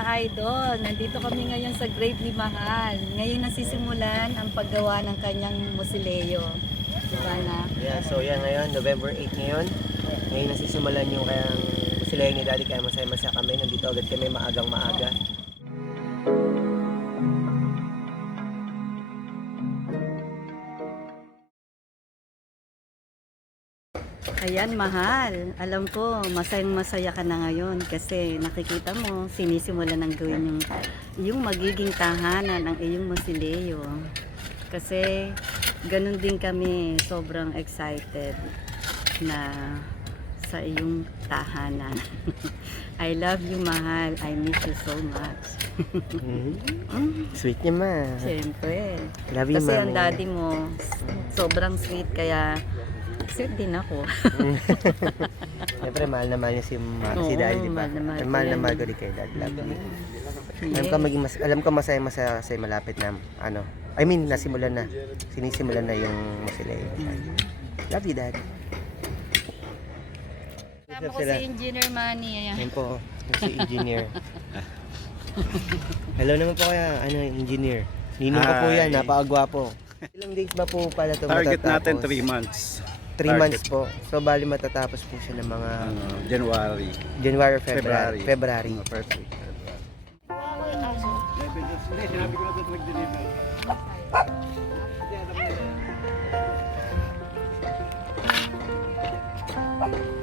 mga idol, nandito kami ngayon sa grave ni Mahal. Ngayon nasisimulan ang paggawa ng kanyang musileo. Diba na? Yeah, so yan ngayon, November 8 ngayon. Ngayon nasisimulan yung kayang sila ni Daddy kaya masaya-masaya kami. Nandito agad kami maagang maaga. Ayan, Mahal. Alam ko, masayang masaya ka na ngayon kasi nakikita mo, sinisimulan ng gawin yung, yung magiging tahanan ng iyong musileo. Kasi ganun din kami, sobrang excited na sa iyong tahanan. I love you, Mahal. I miss you so much. Mm, Sweet niya ma. Siyempre. Love you, Kasi ang Mami. daddy mo, sobrang sweet, kaya sweet din ako. Siyempre, mahal na mahal niya si, ma- si Oo, Daddy, di ba? mahal na mahal ko mahal na yan. mahal ko din kay Daddy. Love you. Alam ko maging mas, alam ko masaya masaya kasi malapit na ano. I mean, nasimulan na. Sinisimulan na yung Musileo. Mm. Love you, Daddy. Kasama ko si Engineer Manny. Ayan. Yan po, si engineer. Hello naman po kaya, ano, engineer. Ninong ko po Hi. yan, napakagwapo. Ilang days ba po pala ito Target natin matatapos? 3 months. 3 months po. So, bali matatapos po siya ng mga Ano, January. January, February. February. February. Ano, first week. Idol,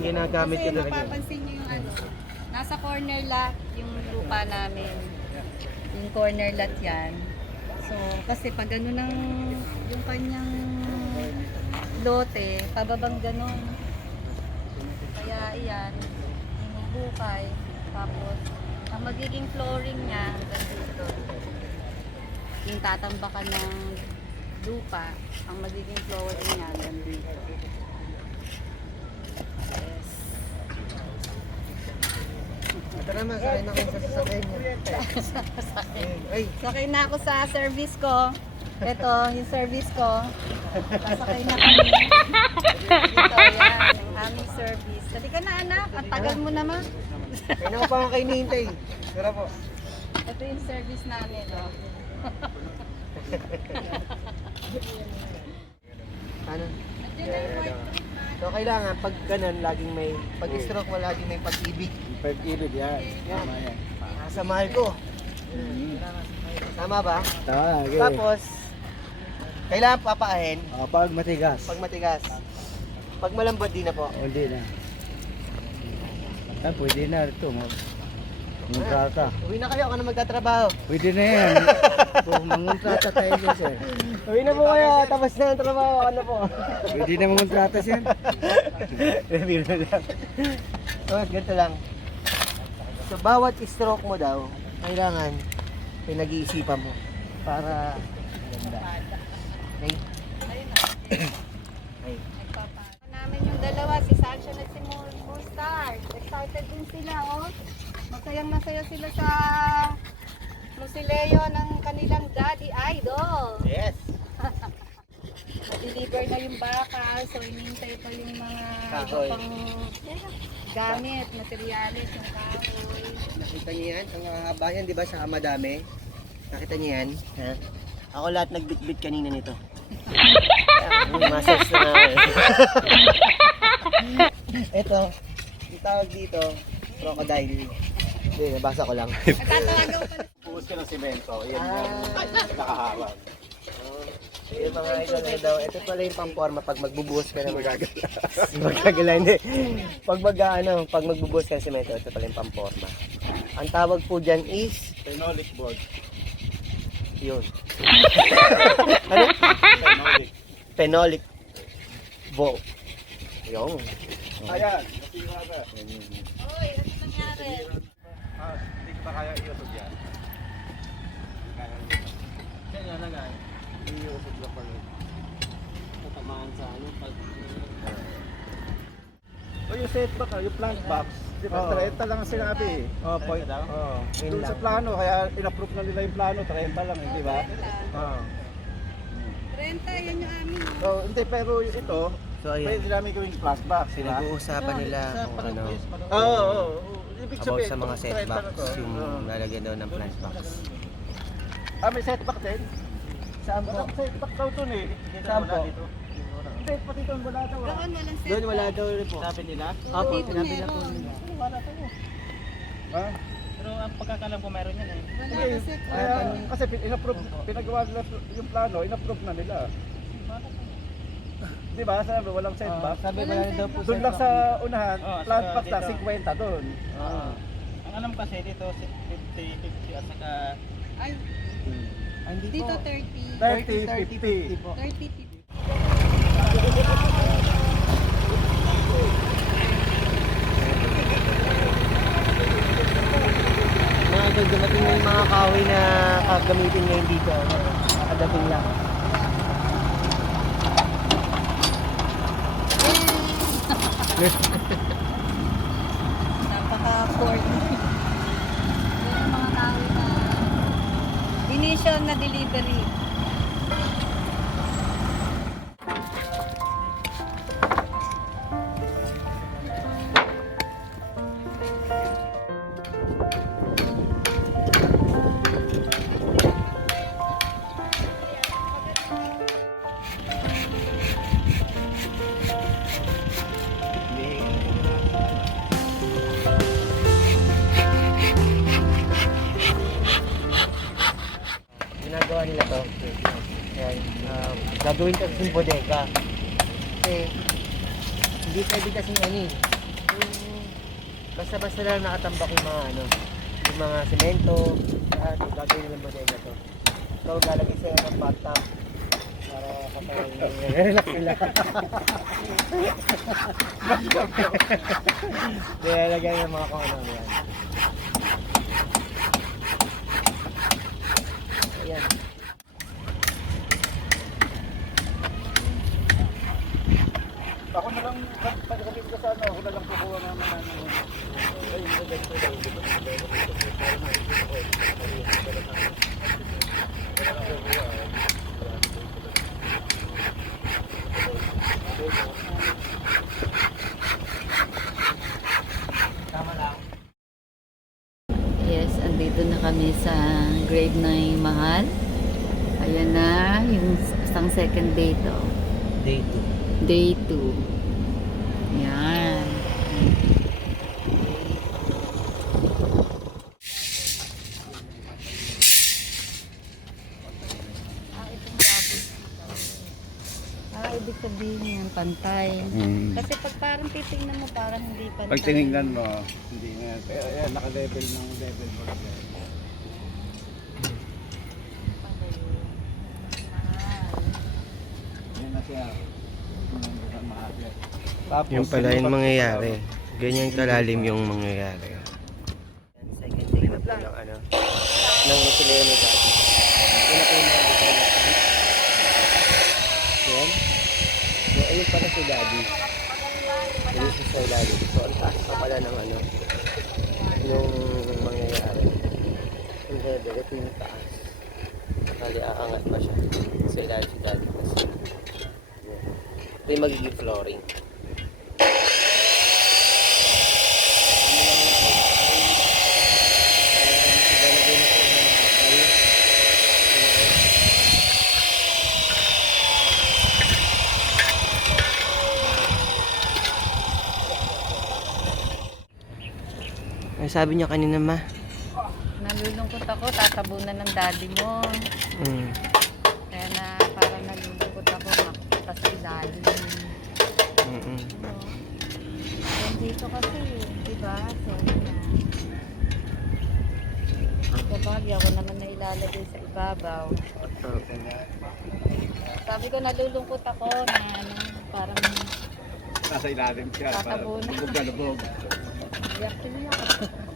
yung ginagamit ko Kasi talaga. mapapansin niyo yung ano, nasa corner lot yung lupa namin. Yung corner lot yan. So, kasi pag ano ng yung kanyang lote, pababang ganun. Kaya iyan, yung bukay. Tapos, ang magiging flooring niya hanggang dito. Yung tatambakan ng lupa, ang magiging flooring niya hanggang dito. Yes. Ito naman, sakay na kayo sa sasakyan niya. Ay, Sakay na ako sa service ko. Ito, yung service ko. Sasakay na kami. Ito, yan. Ang aming service. Dali ka na anak. Ang tagal mo naman. kaya na ko pa kayo nihintay. Tara po. Ito yung service namin. Oh. Ano? Nandiyan na yung white. So, kailangan, pag ganun, laging may, pag stroke mo, laging may pag-ibig. Pag-ibig yan. Yan. Tama yan. Nasa mahal ko. Tama ba? Tama, okay. Tapos, kailangan papaahin Ah, pag matigas. pag matigas. Pag malambot, di na po. Hindi na. Ah, pwede na ito. Manguntrata. Uwi na kayo, ako na magtatrabaho. Pwede na yan. Kung manguntrata tayo dyan, sir. Uwi na po kayo, tapos na ang trabaho, ako na po. Pwede na manguntrata, sir. Review na lang. So, ganito lang. So, bawat stroke mo daw, kailangan pinag-iisipan mo para ganda. Okay? Okay. Nagpapa. namin yung dalawa, si Sancho at si Moonstar. Excited din sila, oh. Masayang masaya sila sa Musileo ng kanilang daddy idol. Yes. Na-deliver na yung bakal, so inintay pa yung mga Kahoy. pang gamit, materyales, yung kahoy. Nakita niyo yan? Ang haba yan, di ba? Sa madami. Nakita niyo yan? Ha? Ako lahat nagbitbit kanina nito. Muscles na nga eh. Ito, yung tawag dito, crocodile. Hindi, nabasa ko lang. Nagtatawagan pa Puhos ka ng simento, yan Ah. yung nakahawak. Yung mga idol na daw, ito pala yung pamporma pag magbubuhos ka ng magagala. magagala, hindi. Pag mag, ano, pag magbubuhos ka ng semento, ito pala yung pamporma. Ang tawag po dyan is, Phenolic board. yun. ano? Phenolic. Phenolic Bo. Yung. Ayan, nasira ka. Uy, ano nangyari? Na kaya iusog yan. Kaya. Kaya na nga, iusog lang pala. Tatamaan sa ano, pag... O yung setback, ah, yung plant box, di ba? Oo. 30 lang ang sinabi eh. Oh, point. Yun Doon sa plano, kaya in-approve na nila yung plano, 30 lang, eh, di ba? 30. Oo. 30, yan yung amin. oh. So, hindi, pero ito, So, pwede ayun. namin gawing plant box, di ba? Pinag-uusapan nila kung ano, Oo, oo, oo. Ibig about sabihin, sa mga kung 30 na setbacks, to, yung oo. lalagyan daw ng plant box. Ah, may setback din? Saan Wala setback daw dun eh. Saan po? Hindi, pati doon wala daw ah. Doon walang. Doon wala daw rin po. Sabi nila? Opo, Dito sinabi na po meron. nila. Wala pa Ha? Pero ang pagkakalam ko meron yan eh. Wala set. kaya, kasi pin- in-approve, pinagawa nila yung plano, in-approve na nila. Di ba? Sabi, walang setback. sabi Walang wala daw po setback. doon lang sa unahan, Oo, plant box dito. 50 doon. Oo. Ang alam kasi dito, 50, 50 at saka Ay, Ah, dito po. 30. 30, 50. po. 30, 50. Mga idol, dumating na yung mga kahoy na gagamitin ngayon dito. ano, Nakadating lang. Napaka-corny. Yung mga tao na initial na delivery. Gagawin to sa bodega. Kasi, hindi pwede kasi ano eh. Yung Basta-basta lang nakatambak yung mga ano, yung mga semento, lahat, gagawin nilang bodega to. So, lalagay sila ng bathtub para kapag relax sila. Hindi, lalagyan ng mga kung ano yan. Ayan. Ako na lang, pagkakabit ko sa ano, ako na lang kukuha ng mga ano. Yes, andito na kami sa grave ng Mahal. Ayan na, yung isang second day to. Day 2. Day 2. Yan. Ah, ibig sabihin yan, pantay. Kasi pag parang titingnan mo, parang hindi pantay. Pag tinignan mo, hindi nga. Kaya ayan, naka-level ng level ko. Yan na siya. Tapos, Yung pala yung mangyayari. Ganyan kalalim yung mangyayari. Second day na po ng ano, ng Chileno dati. Yun na po yung mga detalye. Yan. Pala si Daddy. Ayun si Sir Daddy. So, ang taas pa pala ng ano, yung mangyayari. Ang siya, ito yung taas. Kali aangat pa siya. Sa ilalim si daddy. Yan. Ito yung magiging flooring. Sabi niya kanina ma. Nalulungkot ako, tatabunan ng daddy mo. Mm. Kaya na parang nalulungkot ako, makita sa ilalim. Mm-mm. No? Nandito kasi, di ba? So. Kabagi ako naman na ilalagay sa ibabaw. Sabi ko nalulungkot ako na ano, parang Nasa ilalim siya. Tatabunan. Lubog na lubog. Yeah, give me a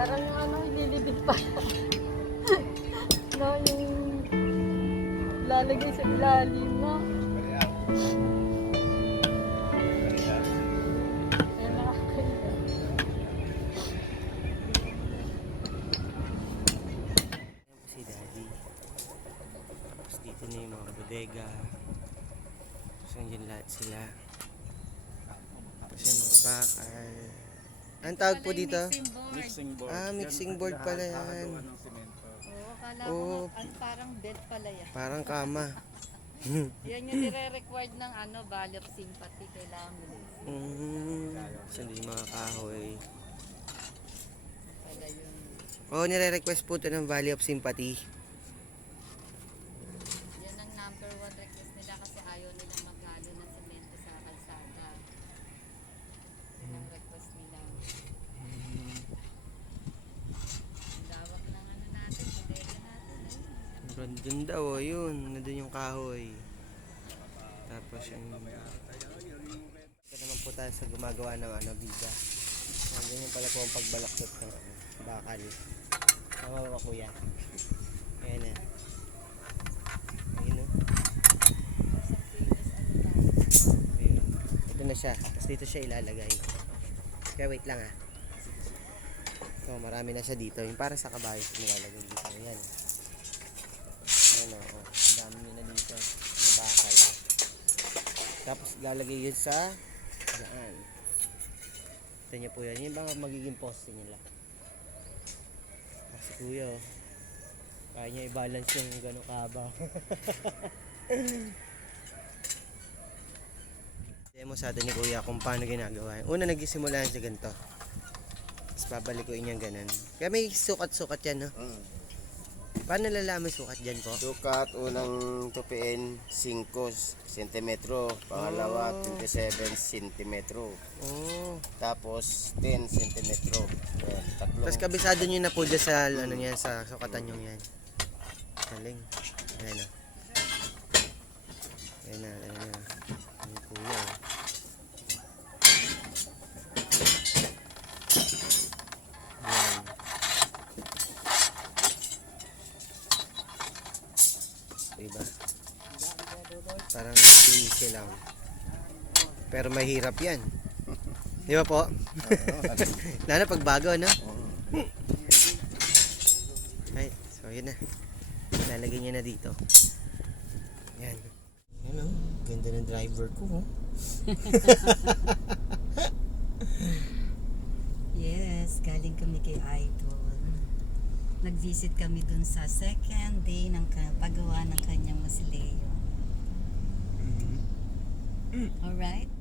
Parang yung ano, ililibig pa. no, yung lalagay sa ilalim, Ang tawag po dito? Mixing board. Ah, mixing board pala yan. Oo, kala Oo. ko nga, ang parang bed pala yan. Parang kama. Yan yung nire-required ng ano, value of sympathy. Kailangan mo. Mm, saan yung mga kahoy. Pala yung Oo, oh, nire-request po ito ng Valley of Sympathy. Yan ang number one request nila kasi ayaw nilang maghalo ng semento sa kalsada. Yan ang request nila. Ang lawak ng ano natin, bodega natin. Ayun. Doon daw, oh, yun. Nandun yung kahoy. Tapos yung... Ito naman po tayo sa gumagawa ng ano, biga. Nandun yung pala po ang pagbalaktot ng bakal. Tama ba kuya? Ayan na. Ayun oh. Ayun. Ito na siya. Tapos dito siya ilalagay. Kaya wait lang ah. So, marami na siya dito. Yung para sa kabayo nilalagay dito. Ayan. Ayan o. Oh. Dami nyo na dito. Yung bakal. Tapos lalagay yun sa daan. Ito nyo po yan. Yung bang magiging poste nila. Ah, si kuya. Kaya niya i-balance yung gano'ng kaba. Demo sa atin ni kuya kung paano ginagawa. Una nagsimula sa ganito. Tapos babalikuin yung ganun. Kaya may sukat-sukat yan, no? Mm. Paano lalaman sukat dyan po? Sukat, unang tupiin, 5 cm. Pangalawa, 27 cm. Oh. Tapos, 10 cm. Ayan, tatlong. Tapos kabisado nyo na po dyan sa, ano yan, sa sukatan nyo yan. Galing. Ayan na. Ayan na, ayan na. Ang kuya. oh. Ayan. Diba? Parang easy lang. Pero mahirap yan. Di ba po? Lalo pag bago, no? Ay, so yun na. Lalagay niya na dito. Yan. Oh. Ganda ng driver ko, oh. Yes, galing kami kay Idol. Nag-visit kami dun sa second day ng paggawa ng kanyang mausoleo. Alright?